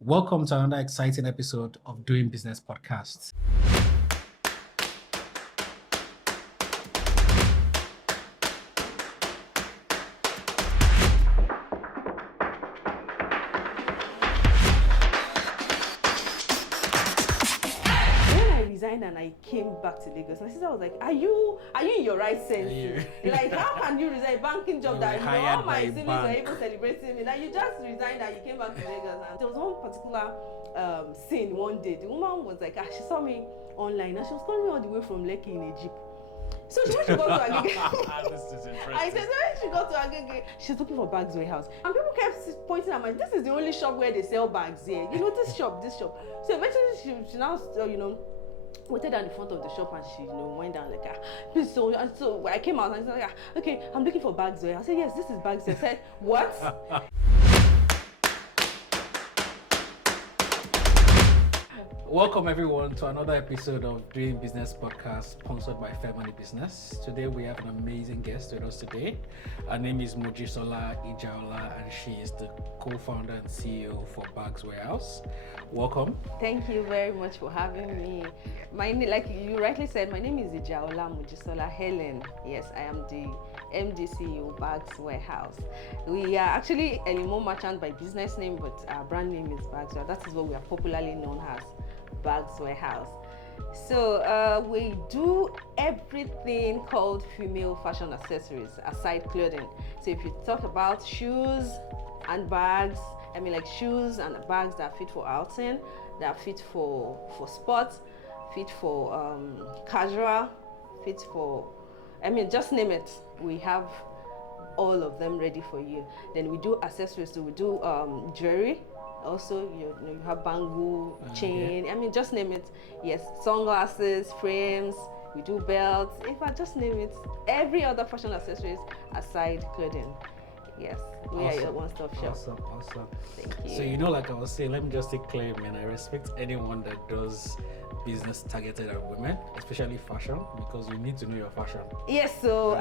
Welcome to another exciting episode of Doing Business Podcast. And I came back to Lagos. My sister was like, "Are you in your right senses? Like, how can you resign a banking job that all my siblings were even celebrating me? That you just resigned and you came back to Lagos?" And there was one particular scene one day. The woman was like, she saw me online and she was calling me all the way from Lekki in a jeep. So when she got to Agege, This is interesting. I said, when she got to Agege, she's looking for bags warehouse. And people kept pointing at me, this is the only shop where they sell bags here. You know, this shop. So eventually she now, waited at the front of the shop and she, went down like, please. So I came out and I said, okay, I'm looking for bags there. I said, yes, this is bags there. I said, what? Welcome everyone to another episode of Doing Business Podcast sponsored by Fair Money Business. Today we have an amazing guest with us today. Her name is Mojisola Ijaola and she is the co-founder and CEO for Bags Warehouse. Welcome. Thank you very much for having me. My name, like you rightly said, my name is Ijaola Mojisola Helen. Yes, I am the MD CEO Bags Warehouse. We are actually a limo merchant by business name, but our brand name is Bags Warehouse. That is what we are popularly known as, Bags Warehouse. So we do everything called female fashion accessories aside clothing. So if you talk about shoes and bags, like shoes and bags that fit for outing, that fit for sports, fit for casual, fit for, just name it. We have all of them ready for you. Then we do accessories. So we do jewelry. Also, you have bangle, chain. Just name it. Yes, sunglasses, frames. We do belts. If I just name it, every other fashion accessories aside clothing. Yes, we are your one-stop shop. Awesome. Thank you. So like I was saying, let me just take claim, and I respect anyone that does business targeted at women, especially fashion, because you need to know your fashion. Yes, so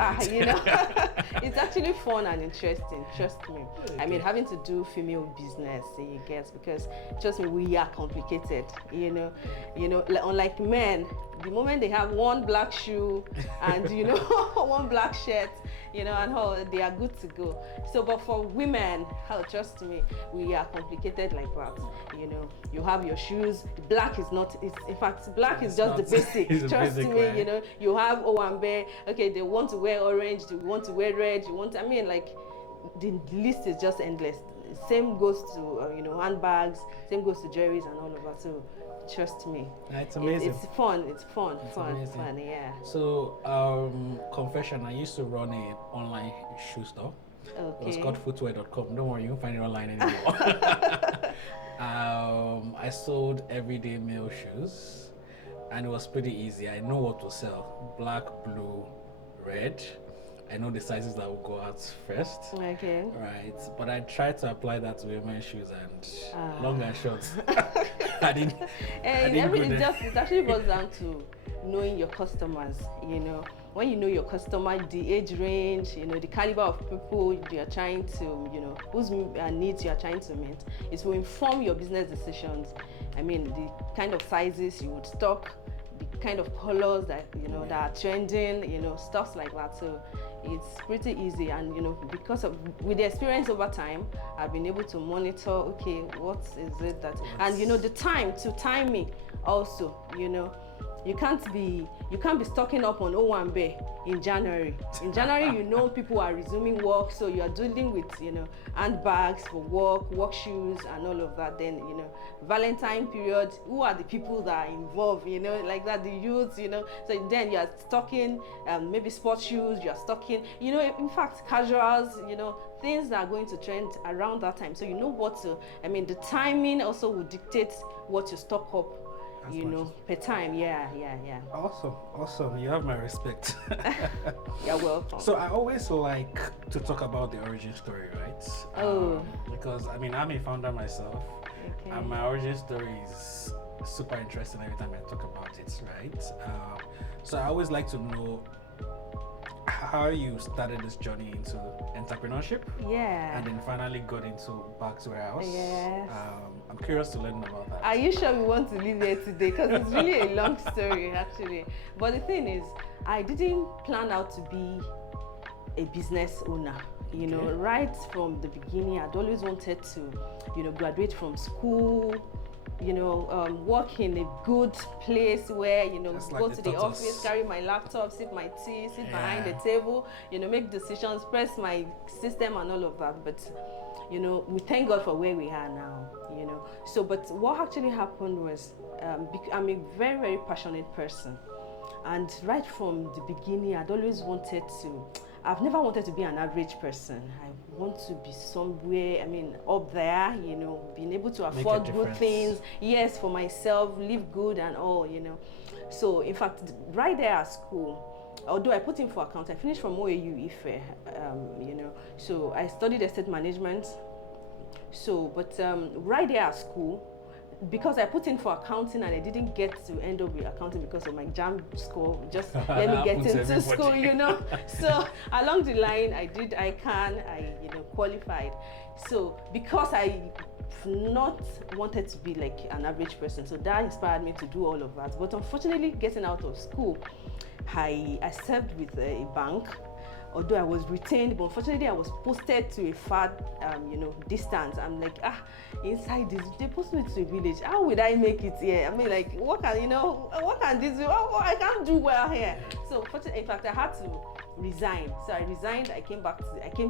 it's actually fun and interesting. Trust me. Okay. Having to do female business, you guess, because trust me, we are complicated. Unlike men, the moment they have one black shoe and one black shirt, and they are good to go. So, but for women, trust me, we are complicated like that. You have your shoes. Black is not. In fact, black is just the basic. Trust me. Right? You have Owambe. Okay, they want to wear orange. They want to wear red. The list is just endless. Same goes to handbags. Same goes to jewelries and all of that. So, trust me. It's amazing. It's fun. It's fun. Yeah. So, confession, I used to run an online shoe store. Okay. It was called footwear.com. Don't worry, you won't find it online anymore. I sold everyday male shoes and it was pretty easy. I know what to sell. Black, blue, red. I know the sizes that will go out first. Okay. Right. But I tried to apply that to women's shoes and long and short. I didn't it actually boils down to knowing your customers. When you know your customer, the age range, the caliber of people you are trying to, whose needs you are trying to meet, it will inform your business decisions. The kind of sizes you would stock, the kind of colors that that are trending, stuff like that. So it's pretty easy, and because of with the experience over time, I've been able to monitor. Okay, what is it that, and the timing also. You can't be stocking up on Owambe in January. In January, people are resuming work, so you are dealing with handbags for work shoes, and all of that. Then Valentine period. Who are the people that are involved? Like that, the youths. So then you are stocking maybe sports shoes. You are stocking. In fact, casuals. Things that are going to trend around that time. So what to. The timing also will dictate what you stock up. Per time. Yeah. Awesome. You have my respect. You're welcome. So I always like to talk about the origin story, right? Because I'm a founder myself, Okay. and my origin story is super interesting every time I talk about it, right? So I always like to know how you started this journey into entrepreneurship. Yeah. And then finally got into Bags Warehouse. Yes. I'm curious to learn about that. Are you sure we want to leave there today? Because it's really a long story, actually. But the thing is, I didn't plan out to be a business owner. You know, right from the beginning, I'd always wanted to, graduate from school, work in a good place where, Just go like to the the jotters. office, carry my laptop, sip my tea, sit behind the table, make decisions, press my system and all of that. But, we thank God for where we are now, So, but what actually happened was, I'm a very, very passionate person. And right from the beginning, I've never wanted to be an average person. I want to be somewhere, up there, being able to afford good things. Yes, for myself, live good and all, So, in fact, right there at school, although I put in for account, I finished from OAU Ife, So I studied estate management. So, but right there at school, because I put in for accounting and I didn't get to end up with accounting because of my JAM score, just let me get into school, So along the line, I qualified. So because I not wanted to be like an average person, so that inspired me to do all of that. But unfortunately, getting out of school, I served with a bank. Although I was retained, but unfortunately I was posted to a far, distance. I'm like, inside this, they posted me to a village. How would I make it here? What can this do? Oh, I can't do well here. So, in fact, I had to resign. So I resigned. I came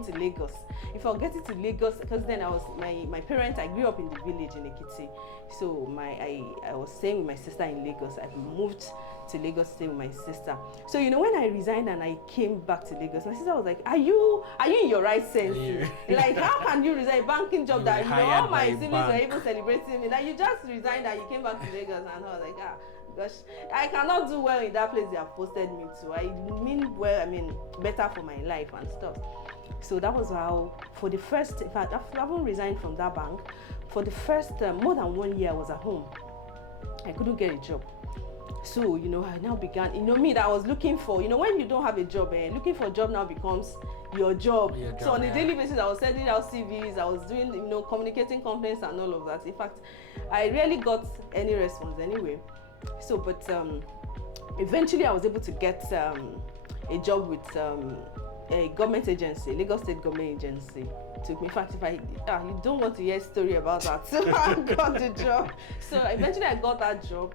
to Lagos. If I get to Lagos, because then my parents. I grew up in the village in Ekiti. So I was staying with my sister in Lagos. I moved to Lagos, stay with my sister. So when I resigned and I came back to Lagos, my sister was like, "Are you in your right senses? Like, how can you resign a banking job that all my siblings were even celebrating me? That you just resigned and you came back to Lagos?" And I was like, gosh, I cannot do well in that place they have posted me to. Better for my life and stuff. So that was how, for the first, in fact, I haven't resigned from that bank. For the first more than 1 year, I was at home. I couldn't get a job. So, I now began, me that I was looking for, when you don't have a job, looking for a job now becomes your job. So on a daily basis, I was sending out CVs, I was doing, communicating complaints and all of that. In fact, I rarely got any response anyway. So, but eventually I was able to get a job with a government agency, Lagos State Government Agency. Took me, in fact, you don't want to hear a story about that, so I got the job. So eventually I got that job.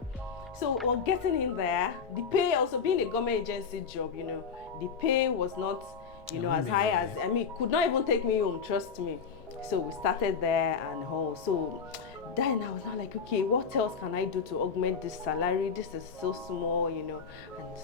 So on getting in there, the pay, also being a government agency job, the pay was not, as high as, could not even take me home, trust me. So we started there and all. So then I was now like, okay, what else can I do to augment this salary? This is so small, and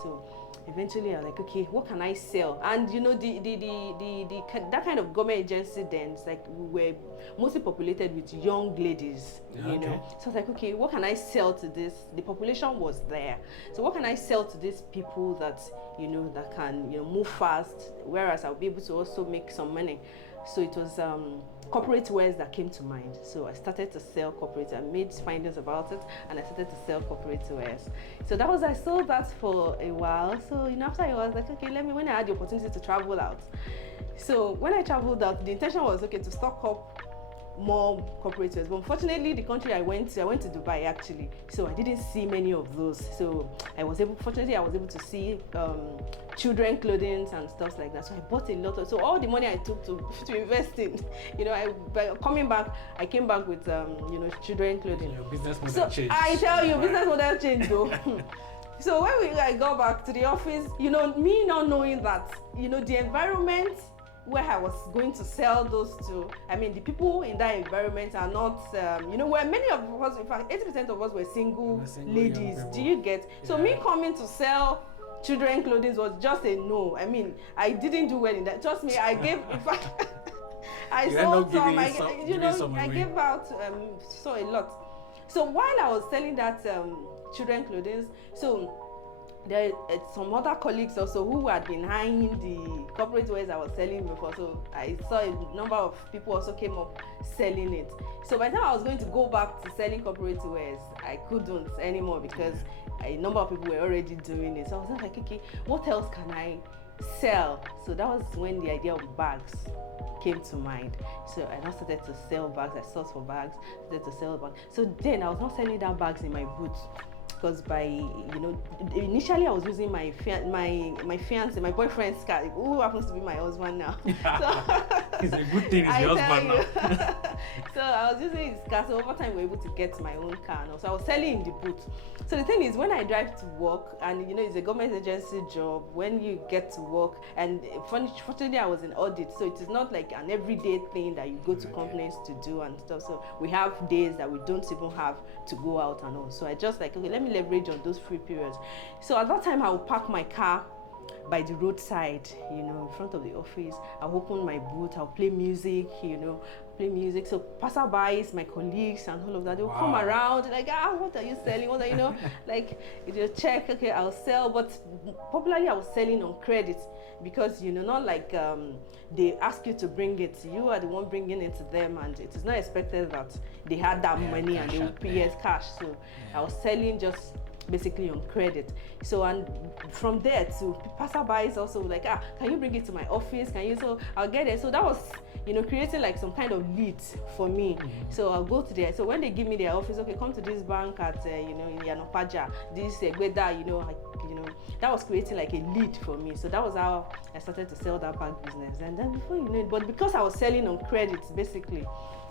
so eventually I was like, okay, what can I sell? And that kind of government agency then, it's like we were mostly populated with young ladies, So I was like, okay, what can I sell to this? The population was there. So what can I sell to these people that, that can, move fast, whereas I'll be able to also make some money. So it was corporate wares that came to mind. So I started to sell corporate. I made findings about it, and I started to sell corporate wares. So I sold that for a while. So after I was like, okay, when I had the opportunity to travel out. So when I traveled out, the intention was to stock up more corporate wares. But unfortunately, the country I went to Dubai actually. So I didn't see many of those. So I was able to see children clothing and stuff like that. So I bought a lot of, so all the money I took to invest in, coming back, I came back with children clothing. Your business model changed. I tell you, business model changed though. So when I got back to the office, me not knowing that, the environment where I was going to sell those to, the people in that environment are not, where many of us, in fact, 80% of us were single ladies. Do you get? So me coming to sell children clothing was just a no. I didn't do well in that. Trust me, I gave, in fact, I sold some, I gave out so a lot. So while I was selling that children clothing, so there are some other colleagues also who had been eyeing the corporate wares I was selling before. So I saw a number of people also came up selling it. So by the time I was going to go back to selling corporate wares, I couldn't anymore because a number of people were already doing it. So I was like, okay, what else can I sell. So that was when the idea of bags came to mind. So I now started to sell bags. I sought for bags, started to sell bags. So then I was not selling down bags in my boots, because initially I was using my fiance, my boyfriend's car, who happens to be my husband now. So it's a good thing it's your husband now. So I was using his car. So over time we were able to get my own car now. So I was selling in the boot. So the thing is, when I drive to work, and it's a government agency job, when you get to work, and fortunately I was in audit, so it is not like an everyday thing that you go to companies to do and stuff. So we have days that we don't even have to go out and all. So I just like, okay, let me leverage on those free periods. So at that time I would park my car by the roadside, in front of the office. I'll open my boot, I'll play music, So passerbys, my colleagues and all of that, they'll come around like, what are you selling? What are like, you check, okay, I'll sell. But popularly I was selling on credit, because not like they ask you to bring it, you are the one bringing it to them, and it is not expected that they had that money and they will pay cash. So I was selling just basically on credit. So, and from there to passerbys also like, can you bring it to my office? Can you? So I'll get it. So that was, creating like some kind of leads for me. So I'll go to there. So when they give me their office, okay, come to this bank at, in Yanopaja, this Gweda, that was creating like a lead for me. So that was how I started to sell that bag business. And then before but because I was selling on credit basically,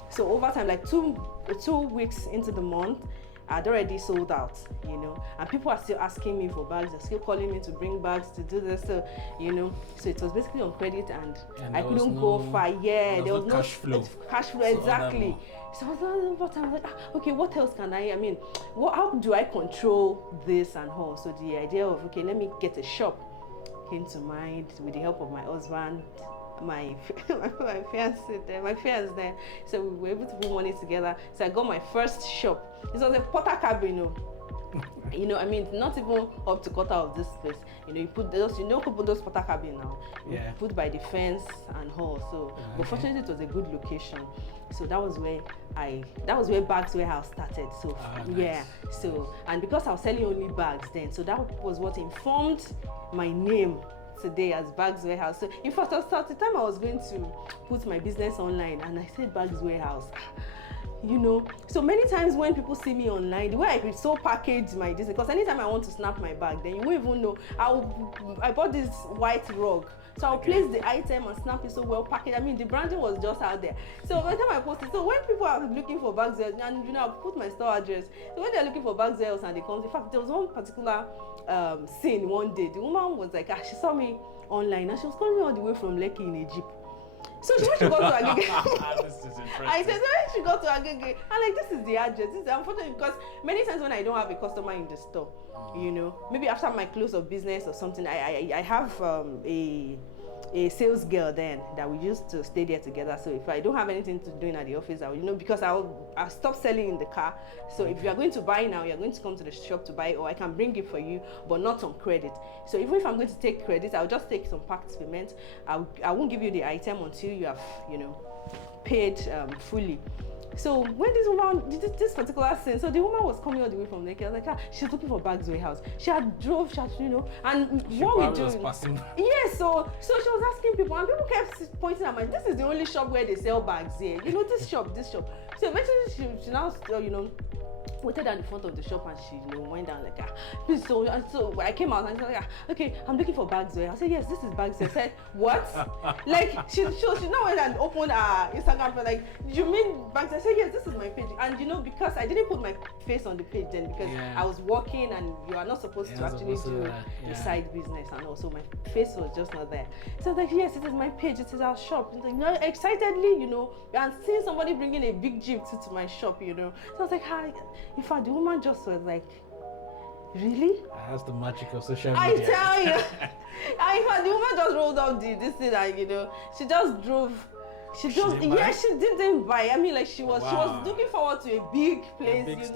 so over time, like two weeks into the month, I'd already sold out, and people are still asking me for bags, they're still calling me to bring bags to do this. So, so it was basically on credit, and I couldn't go far. Yeah, there was no cash flow. So exactly. So I was like, okay, what else can how do I control this and all? So the idea of, okay, let me get a shop came to mind with the help of my husband, my fiance there. So we were able to put money together. So I got my first shop. It was a porter cabin, not even up to quarter of this place. You put those, put those porter cabin now. You put by the fence and all. So, but fortunately, it was a good location. So that was where Bags Warehouse started. So nice. So, and because I was selling only bags then, so that was what informed my name today as Bags Warehouse. So in fact, at the time I was going to put my business online, and I said Bags Warehouse. So many times when people see me online, the way I so package my business, because anytime I want to snap my bag, then you won't even know. I bought this white rug, so I'll place the item and snap it so well packaged. The branding was just out there. So by the time I post it, so when people are looking for Bags Warehouse, and I'll put my store address. So when they're looking for Bags Warehouse and they come, in fact, there was one particular scene one day. The woman was like, she saw me online, and she was calling me all the way from Lekki in Egypt. So when she got to Agege, this is interesting. I said, so when she got to Agege, I'm like, this is the address. This is unfortunate, because many times when I don't have a customer in the store, maybe after my close of business or something, I have a sales girl then that we used to stay there together. So if I don't have anything to do at the office, I will, because I'll stop selling in the car. So if you are going to buy now, you're going to come to the shop to buy, or I can bring it for you, but not on credit. So even if I'm going to take credit, I'll just take some packed payment. I won't give you the item until you have, paid fully. So when this woman did this particular scene, so the woman was coming all the way from Lekki. I was like, she's looking for Bags Warehouse. She had drove, and she what we do. Yes, so she was asking people, and people kept pointing at me. This is the only shop where they sell bags here. This shop. So eventually she now, waited at the front of the shop, and she went down like, please. So I came out and she was like, okay, I'm looking for Bags Warehouse. I said, yes, this is Bags Warehouse. I said, what? Like she now went and opened her Instagram page, like, you mean Bags? I said, yes, this is my page. And because I didn't put my face on the page then, because I was working, and you are not supposed to actually do the side business, and also my face was just not there. So I was like, yes, it is my page, it is our shop. Like, excitedly, and seeing somebody bringing a big jeep to my shop, So I was like, hi. In fact, the woman just was like, really? That's the magic of social media. I tell you. In fact, the woman just rolled up this thing, and she just drove. She didn't buy. She was looking forward to a big place,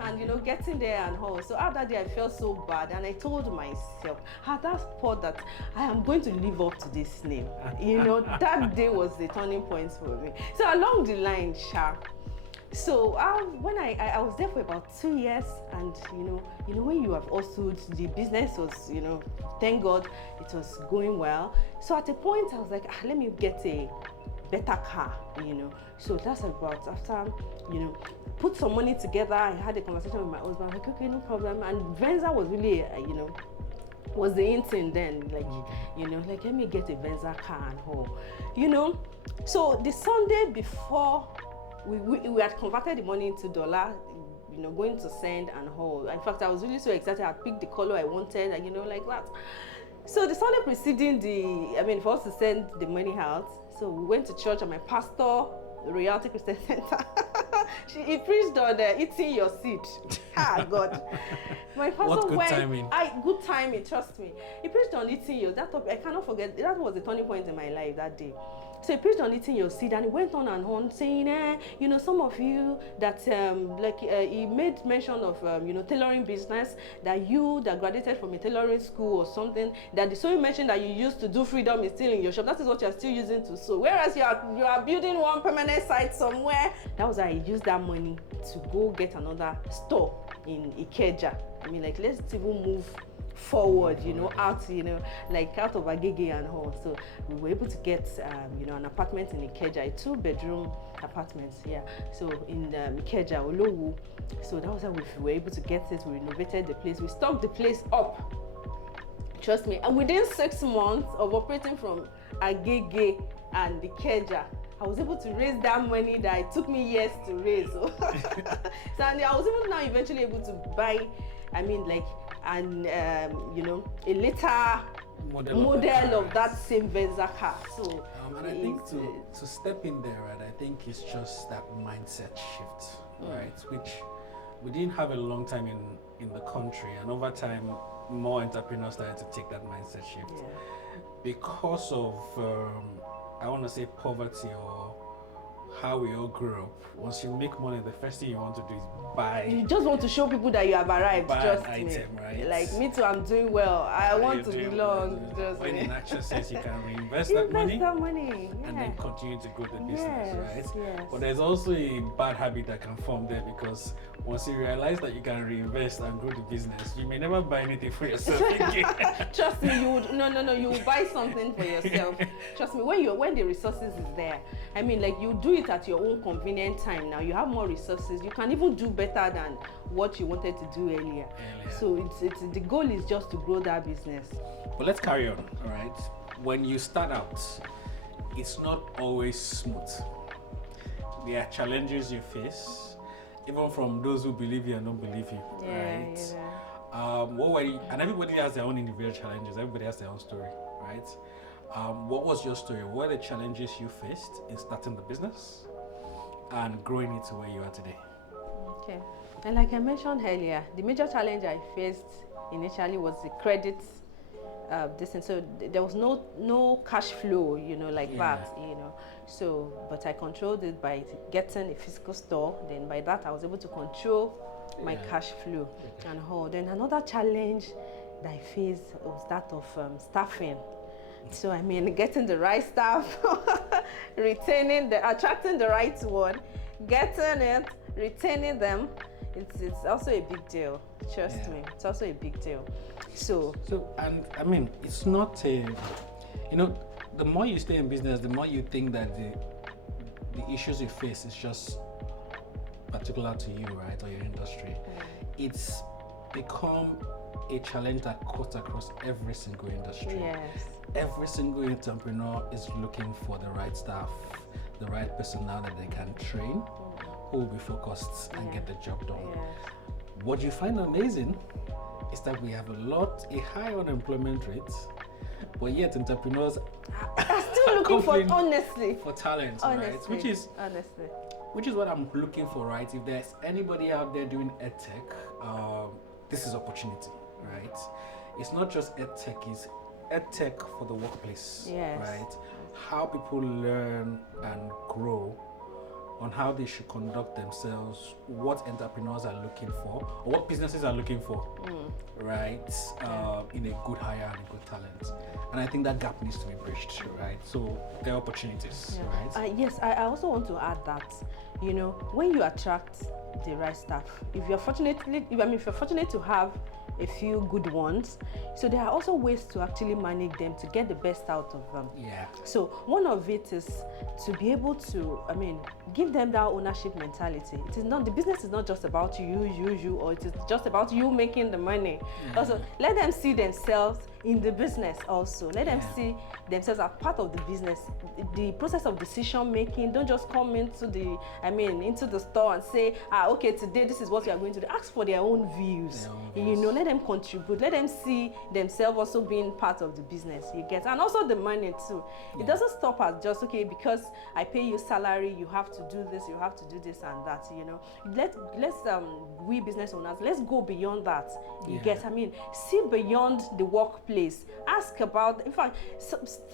and getting there and all. So after that day, I felt so bad, and I told myself at that spot that I am going to live up to this name. That day was the turning point for me. So along the line, So when I was there for about 2 years, and when you have also the business was, thank God it was going well. So at a point I was like, let me get a better car. So that's about after put some money together. I had a conversation with my husband, like, okay, no problem. And Venza was really was the in thing then, like, like, let me get a Venza car and all, So the Sunday before we had converted the money into dollar, going to send and all. In fact, I was really so excited. I picked the color I wanted, and like that. So the Sunday preceding for us to send the money out, so we went to church, and my pastor, Reality Christian Center, he preached on eating your seed. God. My pastor what good timing. Good timing, trust me. He preached on eating your, that topic, I cannot forget, that was the turning point in my life that day. So he preached on eating your seed, and he went on and on saying, some of you that, he made mention of, tailoring business, that you that graduated from a tailoring school or something, that the sewing machine that you used to do freedom is still in your shop. That is what you're still using to sew. Whereas you are building one permanent site somewhere. That was how I used that money to go get another store in Ikeja. Let's even move forward, out, out of Agege and all. So we were able to get, an apartment in Ikeja, a 2-bedroom apartment, yeah. So in Ikeja, Olowu. So that was how we were able to get it. We renovated the place. We stocked the place up. Trust me. And within 6 months of operating from Agege and Ikeja, I was able to raise that money that it took me years to raise. So and I was even now eventually able to buy, a later model of that same Venza car. So and I think to step in there, right, I think it's just that mindset shift, right, which we didn't have a long time in the country, and over time more entrepreneurs started to take that mindset shift because of I want to say poverty, or how we all grew up. Once you make money, the first thing you want to do is buy. You just want to show people that you have arrived. Buy trust an me. item, right? Like, me too, I'm doing well. I want to belong. When in actual sense, you can reinvest that money, yeah. and then continue to grow the business, right? Yes. But there's also a bad habit that can form there, because once you realize that you can reinvest and grow the business, you may never buy anything for yourself again. Trust me, you would you will buy something for yourself. Trust me, when the resources is there, you do it at your own convenient time. Now you have more resources, you can even do better than what you wanted to do earlier. So it's the goal is just to grow that business. But let's carry on. All right, when you start out, it's not always smooth. There are challenges you face, even from those who believe you and don't believe you, right? And everybody has their own individual challenges. Everybody has their own story, right? What was your story? What are the challenges you faced in starting the business and growing it to where you are today? Okay, and like I mentioned earlier, the major challenge I faced initially was the credit. So there was no cash flow, that, So, but I controlled it by getting a physical store. Then by that, I was able to control my cash flow and all. Then another challenge that I faced was that of staffing. So getting the right staff, attracting the right one, getting it, retaining them. It's also a big deal. Trust me, it's also a big deal. So and it's not a, the more you stay in business, the more you think that the issues you face is just particular to you, right, or your industry. It's become a challenge that cuts across every single industry. Yes. Every single entrepreneur is looking for the right staff, the right personnel that they can train, who will be focused and get the job done. What you find amazing is that we have a high unemployment rate, but yet entrepreneurs are still looking for talent, right? Which is what I'm looking for, right? If there's anybody out there doing edtech, this is opportunity, right? It's not just edtech, it's edtech for the workplace, right? How people learn and grow on how they should conduct themselves, what entrepreneurs are looking for, or what businesses are looking for, right? In a good hire and a good talent. And I think that gap needs to be bridged, right? So there are opportunities, right? Yes, I also want to add that, you know, when you attract the right staff, if you're fortunate to have a few good ones, so there are also ways to actually manage them to get the best out of them. Yeah. So one of it is to be able to, give them that ownership mentality. It is not, the business is not just about you, or it is just about you making the money. Also, let them see themselves in the business also. Let them see themselves as part of the business. The process of decision making, don't just come into the store and say, okay, today this is what we are going to do. Ask for their own views. You know, let them contribute. Let them see themselves also being part of the business, you get. And also the money too. It doesn't stop at just, okay, because I pay you salary, you have to do this, you have to do this and that, you know. Let's we business owners, let's go beyond that, you get. See beyond the workplace. Ask about, in fact,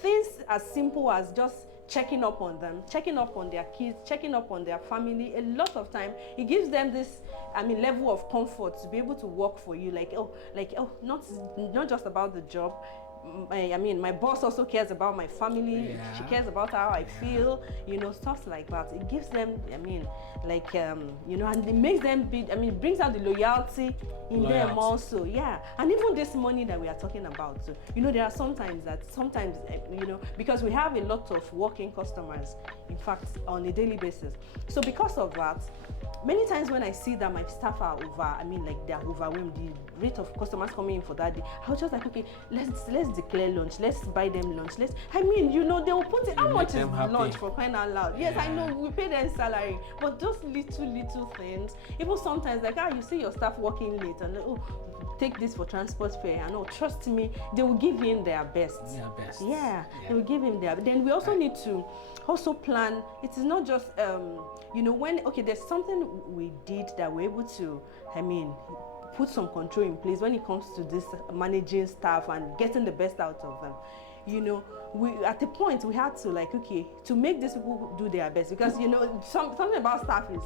things as simple as just checking up on them, checking up on their kids, checking up on their family. A lot of time it gives them this level of comfort to be able to work for you, not just about the job. My boss also cares about my family. She cares about how I feel, you know, stuff like that. It gives them, and it makes them it brings out the loyalty in them also. Yeah. And even this money that we are talking about, so, you know, there are sometimes, because we have a lot of working customers, in fact, on a daily basis. So because of that, many times when I see that my staff are they're overwhelmed, the rate of customers coming in for that day, I was just like, okay, let's declare lunch, let's buy them lunch, they will put it, how much is lunch for crying out loud? Yes, I know, we pay them salary, but those little things, even sometimes you see your staff working late and take this for transport fare, and trust me, they will give in their best. They will give him their. Then we also need to also plan. It is not just there's something we did that we're able to put some control in place when it comes to this managing staff and getting the best out of them. You know, we at the point we had to to make these people do their best, because something about staff is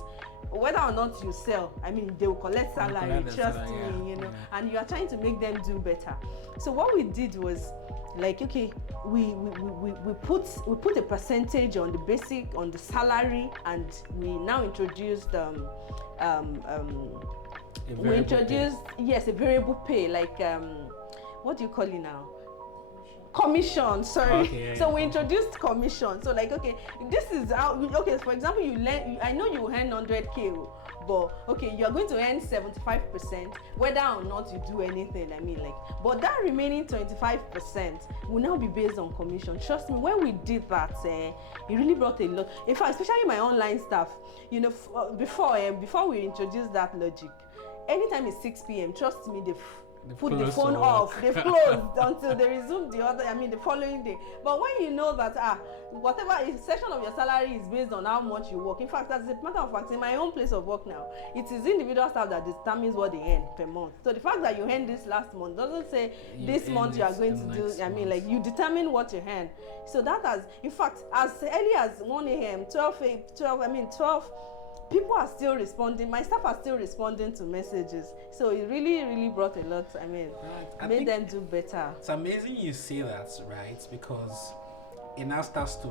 whether or not you sell, they will collect salary, trust me, and you are trying to make them do better. So what we did was we put a percentage on the basic, on the salary, and we now introduced a variable pay, what do you call it now? Commission, sorry. So we introduced commission. So this is how, for example, I know you earn 100K, but you are going to earn 75% whether or not you do anything, but that remaining 25% will now be based on commission. Trust me, when we did that, it really brought a lot. In fact, especially my online staff, before we introduced that logic, anytime it's 6 p.m, trust me, they've put the phone off, they've closed until they resume the following day. But when you know that whatever section of your salary is based on how much you work. In fact, as a matter of fact, in my own place of work now, it is individual staff that determines what they earn per month. So the fact that you earn this last month doesn't say this month you are going to do, you determine what you earn. So that has, in fact, as early as 1 a.m, 12, people are still responding. My staff are still responding to messages. So it really, really brought a lot. Made them do better. It's amazing you say that, right? Because it now starts to,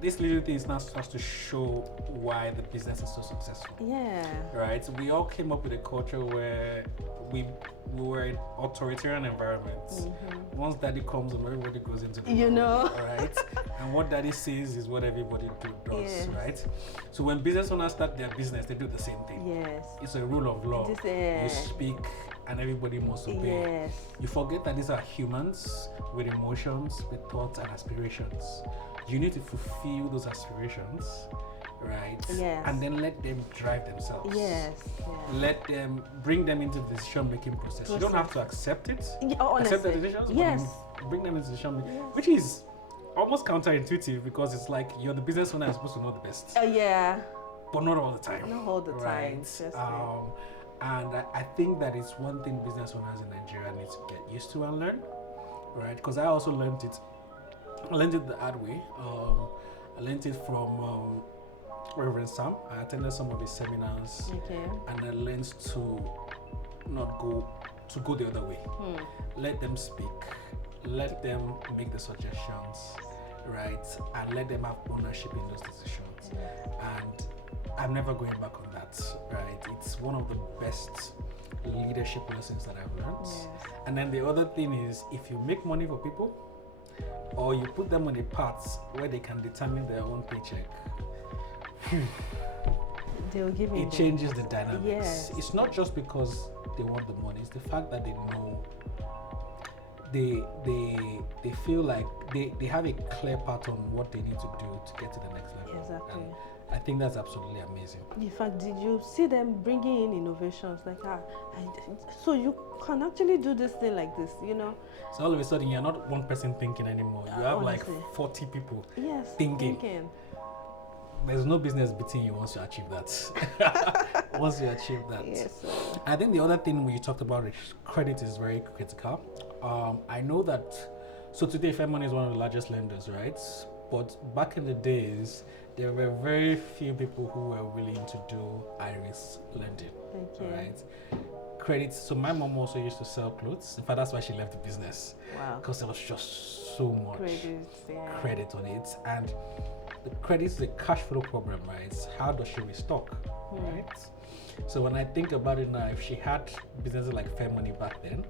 this little thing now starts to show why the business is so successful. Yeah. Right? So we all came up with a culture where we were in authoritarian environments. Once daddy comes and everybody goes into the room, right? And what daddy says is what everybody does, right? So when business owners start their business, they do the same thing. Yes. It's a rule of law. You speak and everybody must obey. Yes. You forget that these are humans with emotions, with thoughts and aspirations. You need to fulfill those aspirations, right? Yes. And then let them drive themselves. Yes. Let them bring them into the decision-making process. You don't have to accept it. Accept the decisions. Yes. Bring them into decision-making, which is almost counterintuitive, because it's like you're the business owner, you're supposed to know the best. But not all the time. Not all the time. And I think that is one thing business owners in Nigeria need to get used to and learn, right? Because I also learned it. I learned it the hard way. I learned it from Reverend Sam. I attended some of his seminars, Okay. and I learned to not go the other way. Let them speak, let them make the suggestions, right, and let them have ownership in those decisions. And I'm never going back on that, right? It's one of the best leadership lessons that I've learned. Yes. And then the other thing is, if you make money for people, or you put them on a path where they can determine their own paycheck, They'll give me. it changes the dynamics. Yes. It's not just because they want the money; it's the fact that they know they feel like they have a clear path on what they need to do to get to the next level. Exactly. And I think that's absolutely amazing. In fact, did you see them bringing in innovations like so you can actually do this thing like this, you know? So all of a sudden, you're not one person thinking anymore. You have Honestly. like 40 people Yes. thinking. There's no business beating you once you achieve that. Once you achieve that. Yes. I think the other thing when you talked about credit is very critical. I know that, so today Fairmoney is one of the largest lenders, right? But back in the days, there were very few people who were willing to do high-risk lending, Okay. right? Credit, so my mom also used to sell clothes. In fact, that's why she left the business. Wow. Because there was just so much credit on it. And the credit is a cash flow problem, right? How does she restock, right? So when I think about it now, if she had businesses like Fairmoney back then,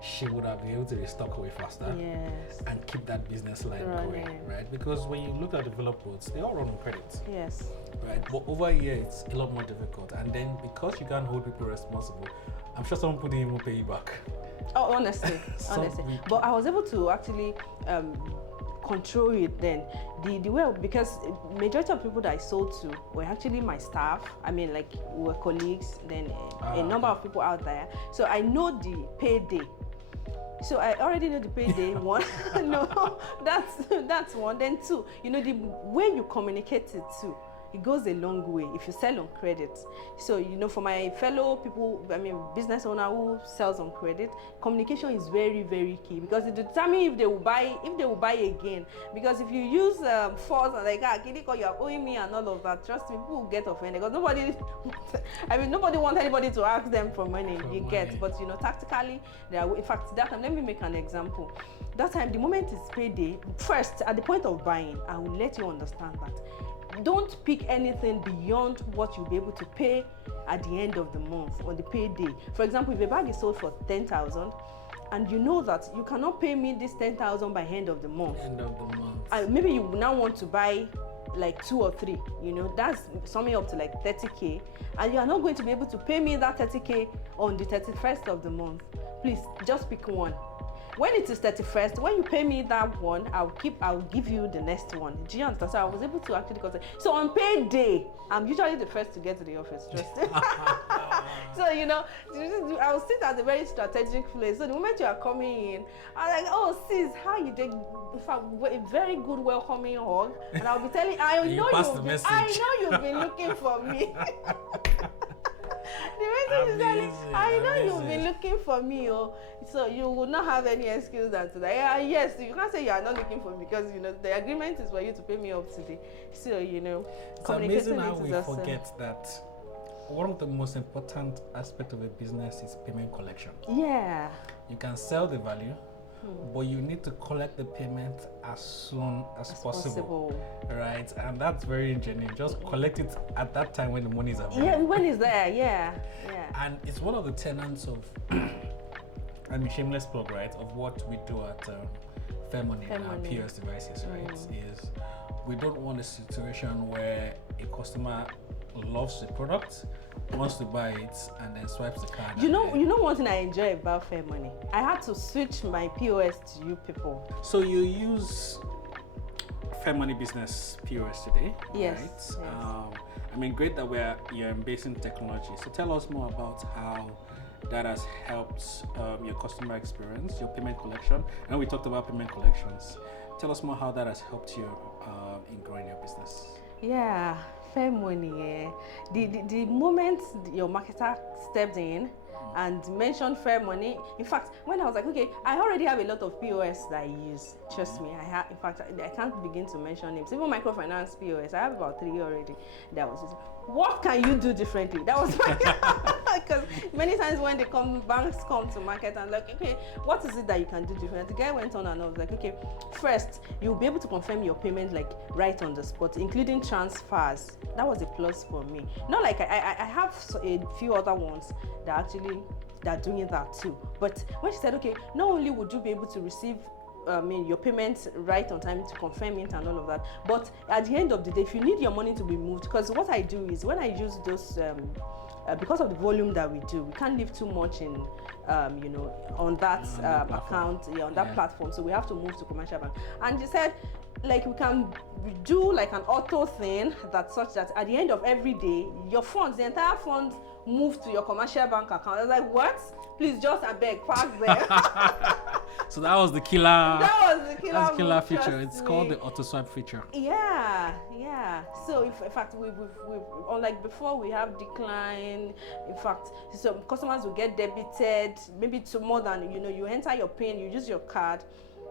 she would have been able to restock way faster. Yes. And keep that business line going, right? Because when you look at developed roads, they all run on credit, Yes. right? But over here, it's a lot more difficult. And then because you can't hold people responsible, I'm sure some people didn't even pay you back. Oh, honestly, Some honestly. week. But I was able to actually control it then. The way, because majority of people that I sold to were actually my staff. I mean, like, we were colleagues, then a number of people out there. So I know the payday. So I already know the payday. One, no, that's one. Then two, you know, the way you communicate it too, it goes a long way if you sell on credit. So, you know, for my fellow people, I mean, business owner who sells on credit, communication is very, very key, because it determines if they will buy again. Because if you use force and like, Kidiko, you are owing me and all of that, trust me, people will get offended, because nobody wants anybody to ask them for money. Get, but you know, tactically, in fact, that time, let me make an example. That time, the moment it's payday, first at the point of buying, I will let you understand that don't pick anything beyond what you'll be able to pay at the end of the month or the payday. For example, if a bag is sold for 10,000 and you know that you cannot pay me this 10,000 by end of the month. Maybe you now want to buy like 2 or 3, you know, that's summing up to like 30K, and you are not going to be able to pay me that 30K on the 31st of the month. Please just pick one. When it is 31st, when you pay me that one, I'll give you the next one. Do you understand? So I was able to actually consider. So on payday, I'm usually the first to get to the office. Trust me. So, you know, I will sit at a very strategic place. So the moment you are coming in, I'm like, oh sis, how you did? In fact, a very good welcoming hug, and I'll be telling. I know you've been looking for me. The message is that I know you'll be looking for me, so you will not have any excuse that today. Yes, you can't say you are not looking for me, because you know the agreement is for you to pay me up today. So you know, it's amazing how we forget that one of the most important aspects of a business is payment collection. Yeah. You can sell the value, but you need to collect the payment as soon as possible, right? And that's very genuine. Just collect it at that time when the money is available. Yeah, when it's there, yeah. And it's one of the tenets of, I mean, shameless plug, right, of what we do at Fairmoney and our POS devices, right, is we don't want a situation where a customer loves the product, wants to buy it, and then swipes the card. You know one thing I enjoy about Fairmoney? I had to switch my POS to you people. So you use Fairmoney Business POS today, yes, right? Yes. I mean, great that you're embracing technology. So tell us more about how that has helped your customer experience, your payment collection. And we talked about payment collections. Tell us more how that has helped you in growing your business. Yeah, fair money, the moment your marketer stepped in and mentioned fair money. In fact, when I was like, okay, I already have a lot of POS that I use. Trust me, I have. In fact, I can't begin to mention names. Even microfinance POS, I have about 3 already. That was it. What can you do differently? That was my because many times when banks come to market and like, okay, what is it that you can do different? The guy went on and I was like, okay, first you'll be able to confirm your payment like right on the spot, including transfers. That was a plus for me. Not like I have a few other ones that actually they're doing that too. But when she said, okay, not only would you be able to receive your payments right on time to confirm it and all of that, but at the end of the day, if you need your money to be moved, because what I do is when I use those because of the volume that we do, we can't leave too much in on that account, on that platform, so we have to move to commercial bank. And she said, like, we can do like an auto thing that such that at the end of every day, your funds, the entire funds, move to your commercial bank account. I was like, what? Please just beg, park there. So that was the killer. That was the killer. That's the killer feature. It's called the auto swipe feature. Yeah. So in fact, we've unlike before, we have decline. In fact, some customers will get debited maybe to more than you enter your PIN, you use your card.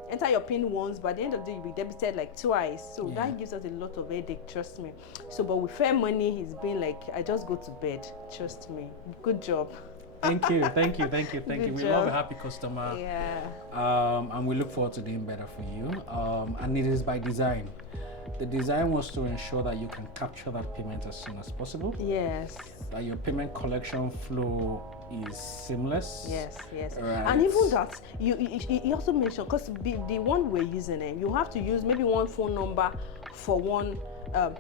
Enter your PIN once, but at the end of the day, you'll be debited like twice. So that gives us a lot of headache, trust me. So, but with fair money, he's been like, I just go to bed, trust me. Good job. Thank you. We love a happy customer. Yeah. And we look forward to doing better for you. And it is by design. The design was to ensure that you can capture that payment as soon as possible. Yes. That your payment collection flow is seamless. Yes. Right. And even that, you also mentioned, because the one we're using, you have to use maybe one phone number for one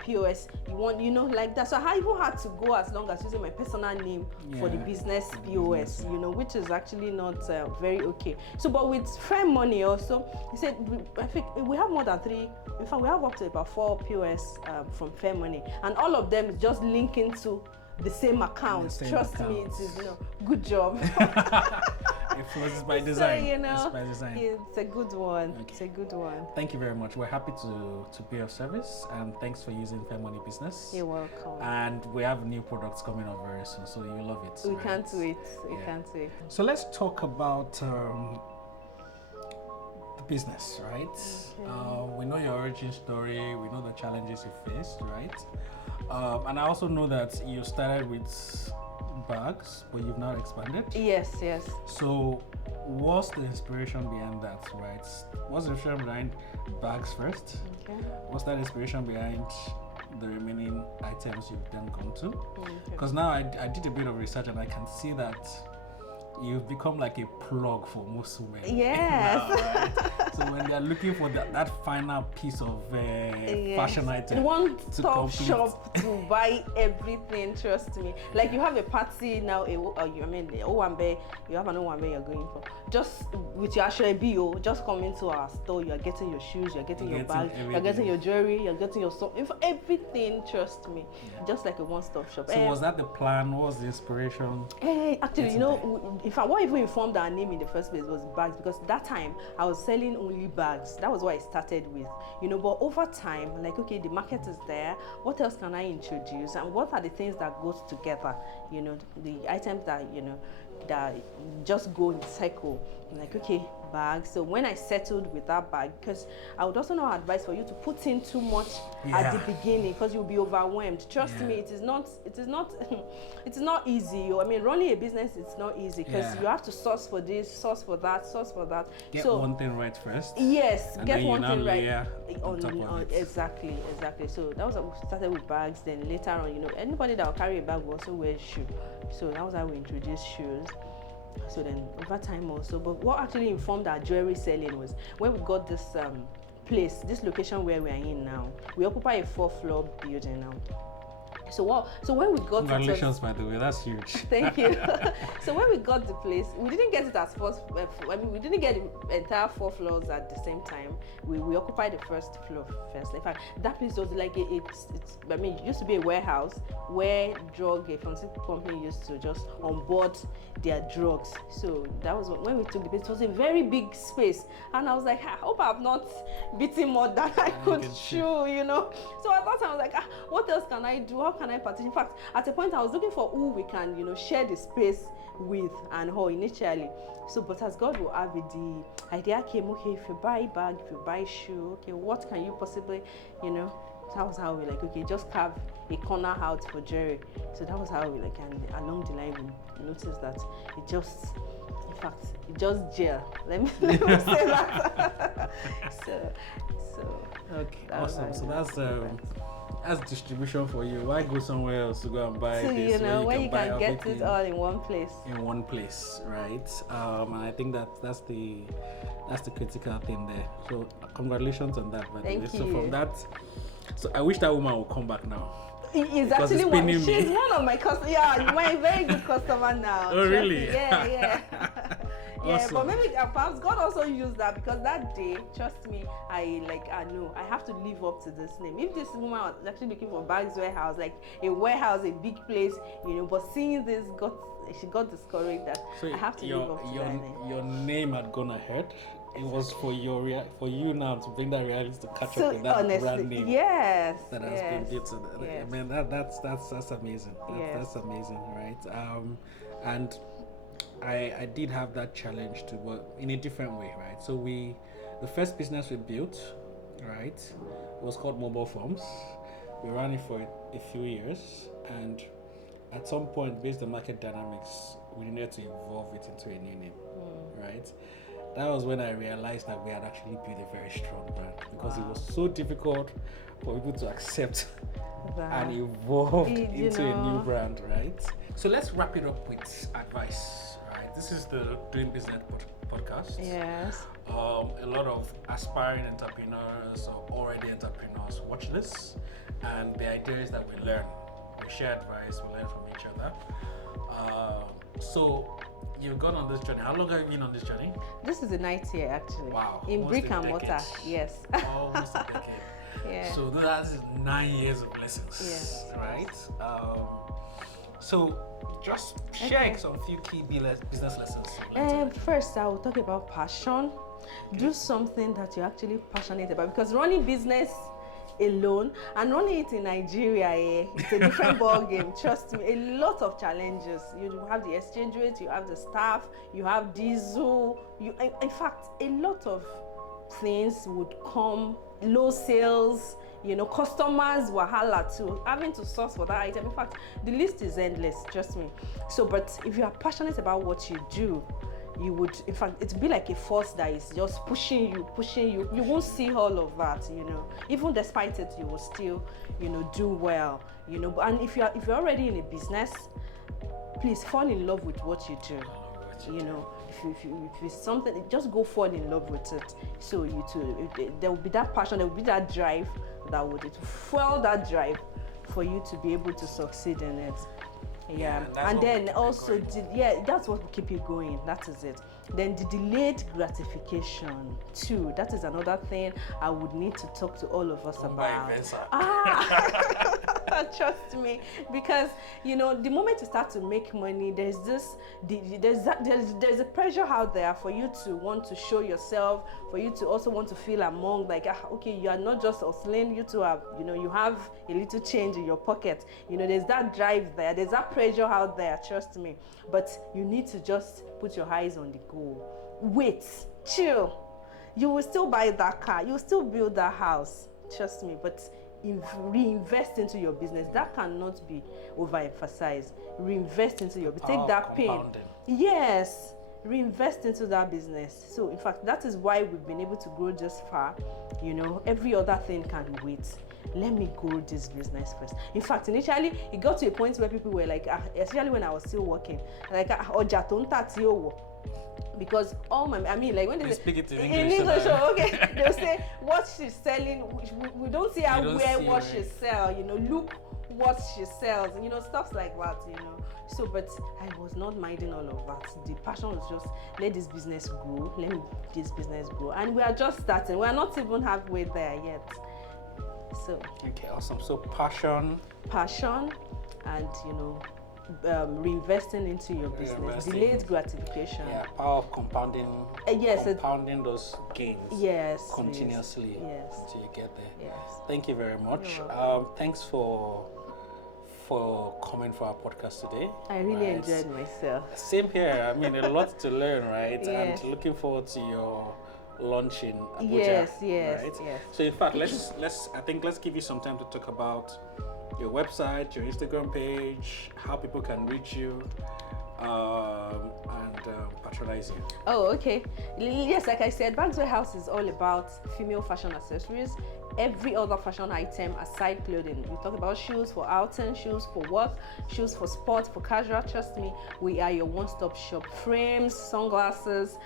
POS. You want, like that. So I even had to go as long as using my personal name for the business POS, which is actually not very okay. So, but with fair money also, he said, I think we have more than 3. In fact, we have up to about 4 POS from fair money, and all of them is just linking to the same account. Trust me, it is good job. It's by design. So, it's by design. It's a good one. Okay. It's a good one. Thank you very much. We're happy to be of service, and thanks for using Fair Money Business. You're welcome. And we have new products coming up very soon, so you love it. We can't wait. We can't wait. So let's talk about the business, right? Okay. We know your origin story. We know the challenges you faced, right? And I also know that you started with bags, but you've now expanded. Yes. So what's the inspiration behind that, right? What's the inspiration behind bags first? Okay. What's that inspiration behind the remaining items you've then gone to? Because now I did a bit of research and I can see that you've become like a plug for most women. Yes. Now, right? So when they're looking for that final piece of fashion item, one-stop shop to buy everything. Trust me. Like you have a party now, Owambe, you have an Owambe you're going for. Just with your Ashrebi, just come into our store. You are getting your shoes, you're getting your bags, you're getting your jewelry, you're getting your stuff. Everything. Trust me. Just like a one-stop shop. So was that the plan? What was the inspiration? Actually, in fact, what even informed our name in the first place was bags, because that time I was selling only bags. That was what I started with, but over time, like, okay, the market is there. What else can I introduce? And what are the things that goes together? The items that, that just go in cycle. Like, okay, bags. So when I settled with that bag, because I would also not advise for you to put in too much at the beginning, because you'll be overwhelmed. Trust me, it is not it's not easy. I mean, running a business, it's not easy, because you have to source for this, source for that. Get one thing right first. Yes, and get one thing right on top of it. Exactly. So that was how we started with bags. Then later on, anybody that will carry a bag will also wear a shoe. So that was how we introduced shoes. So then over time also, but what actually informed our jewelry selling was when we got this this location where we are in now. We occupy a 4-floor building now. So when we got Congratulations, by the way, that's huge. Thank you. So when we got the place, we didn't get it as first. We didn't get the entire 4 floors at the same time. We occupied the first floor first. In fact, that place was like it's. I mean, it used to be a warehouse where a pharmaceutical company used to just onboard their drugs. So that was when we took the place. It was a very big space, and I was like, I hope I've not beaten more than I could chew, you know. So at that time I was like, what else can I do? How can I participate? In fact, at a point I was looking for who we can, you know, share the space with and how initially. So, but as God will have it, the idea came, okay, if you buy bag, if you buy shoe, okay, what can you possibly, you know? That was how we like, okay, just carve a corner out for Jerry. So that was how we like, and along the line we noticed that it just, in fact, it just gel. Let me say that. so okay, awesome. So that's distribution for you. Why go somewhere else to go and buy this? You know, where you can get it all in one place. In one place, right? And I think that's the critical thing there. So congratulations on that. Thank you. So from that, so I wish that woman would come back now. It's actually one. She's one of my customers. Yeah, my very good customer now. Oh, really? Yeah. Yeah, awesome. But maybe perhaps God also used that because that day, trust me, I know I have to live up to this name. If this woman was actually looking for bags warehouse, like a warehouse, a big place, you know, but seeing this she got discouraged that I have to live up to that name. Your name had gone ahead. It was for you now to bring that reality to catch up with that honestly, brand name. Yes. That has been built. Yes. I mean that's amazing. That's amazing, right? And I did have that challenge to work in a different way, right? So the first business we built, right, was called Mobile Forms. We ran it for a few years, and at some point, based on market dynamics, we needed to evolve it into a new name, right? That was when I realized that we had actually built a very strong brand because it was so difficult for people to accept and evolve into a new brand, right? So let's wrap it up with advice. This is the Doing Business podcast. Yes. A lot of aspiring entrepreneurs or already entrepreneurs watch this, and the idea is that we learn, we share advice, we learn from each other. So you've gone on this journey. How long have you been on this journey? This is the 9th year actually. Wow. In brick and mortar. Yes. Almost a decade. Yeah. So that is 9 years of lessons. Yes. Right. So just share some few key business lessons. First, I will talk about passion. Do something that you're actually passionate about, because running business alone and running it in Nigeria, it's a different ball game. Trust me, a lot of challenges. You have the exchange rate, you have the staff, you have diesel. In fact, a lot of things would come. Low sales, you know, customers, wahala too, having to source for that item. In fact, the list is endless, trust me. So, but if you are passionate about what you do, you would, in fact, it'd be like a force that is just pushing you. You won't see all of that, you know. Even despite it, you will still, you know, do well, you know. And if you're already in a business, please fall in love with what you do. You know, if it's something, just go fall in love with it. So there will be that passion, there will be that drive that would fuel that drive for you to be able to succeed in it. Yeah, and then also, that's what will keep you going. That is it. Then the delayed gratification too. That is another thing I would need to talk to all of us about. Trust me, because you know, the moment you start to make money, there's a pressure out there for you to want to show yourself, for you to also want to feel among, like, okay, you are not just hustling, you too have, you know, you have a little change in your pocket. You know, there's that drive there, there's that pressure out there, trust me. But you need to just put your eyes on the goal. Wait, chill. You will still buy that car, you will still build that house, trust me, but reinvest into your business. That cannot be overemphasized. Reinvest into your business. Take that pain. Yes, reinvest into that business. So in fact, that is why we've been able to grow just far. You know, every other thing can wait. Let me grow this business first. In fact, initially it got to a point where people were like, especially when I was still working, like, ọjà tó ń tà tí ó wọ̀. Because like when they speak it in English, okay, they'll say what she's selling. We don't see her wear what she sell. You know, look what she sells, stuff like that. So, but I was not minding all of that. The passion was just, let this business grow, and we are just starting. We are not even halfway there yet. So okay, awesome. So passion, and reinvesting into your business, delayed gratification. Yeah, power of compounding. Compounding those gains. Yes. Continuously. Yes. Until you get there. Yes. Thank you very much. Thanks for coming for our podcast today. I really enjoyed myself. Same here. I mean, a lot to learn, right? Yes. And looking forward to your launch in Abuja. Yes. Right? Yes. So in fact, let's give you some time to talk about your website, your Instagram page, how people can reach you, and patronize you. Oh, okay. Yes, like I said, Bags Warehouse is all about female fashion accessories. Every other fashion item aside clothing. We talk about shoes for outing, shoes for work, shoes for sport, for casual. Trust me, we are your one-stop shop. Frames, sunglasses,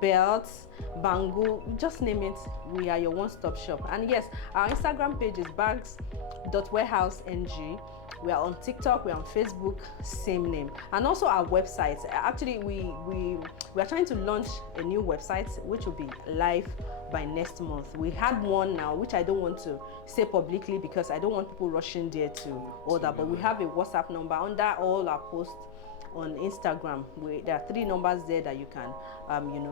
belts, bangle, just name it. We are your one-stop shop. And yes, our Instagram page is bags.warehouseng. We are on TikTok, we're on Facebook, same name. And also our website. Actually, we are trying to launch a new website, which will be live by next month. We had one now, which I don't want to say publicly because I don't want people rushing there to order, but we have a WhatsApp number under all our posts on Instagram. There are 3 numbers there that you can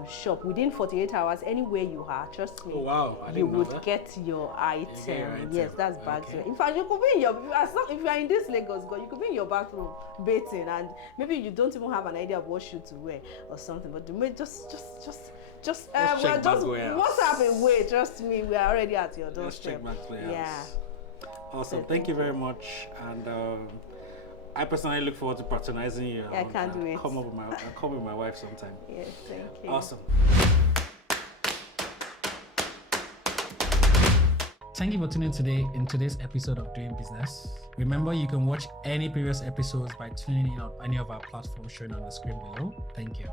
shop within 48 hours anywhere you are. Trust me. Oh wow, you would get your item. Yes, that's bags. Okay. In fact, you could be in your, if you are in this Lagos, you could be in your bathroom bathing, and maybe you don't even have an idea of what shoe to wear or something, but just WhatsApp away. Trust me, we are already at your doorstep. Yeah. Awesome. Thank you very much, and I personally look forward to patronizing you. I can't wait. I'll come with my wife sometime. Yes, thank you. Awesome. Thank you for tuning in today's episode of Doing Business. Remember, you can watch any previous episodes by tuning in on any of our platforms shown on the screen below. Thank you.